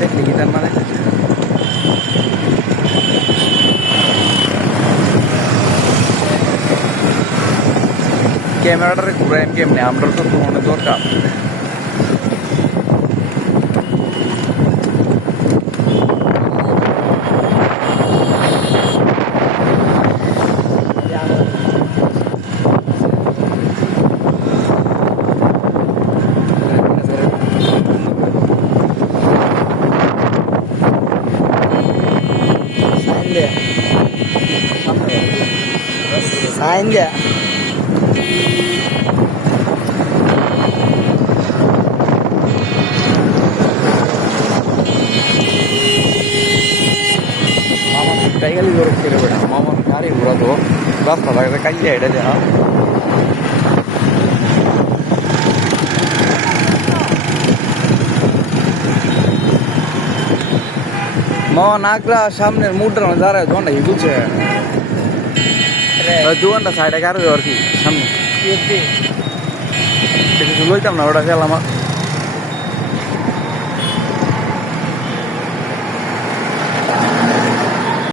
দেখলি কি তার মানে ক্যামেরাটারে ঘুরাই কেমনে আমরা তো তোমার দরকার সাইন দেয়া ಕೈಯಲ್ಲಿ ಬೇಡ ಮಾಮನ ಗಾಡಿ ಬಿಡೋದು ರಾಸ್ತಾದಾಗ ಕೈಯಲ್ಲಿ ಹಿಡಿದೆ মামা নাকরা সামনের মুডটা দাঁড়ায় দোকানটা কি বুঝছে দোকানটা সাইডে কারো আর কি সামনে কিছু লইতাম না ওটা খেলাম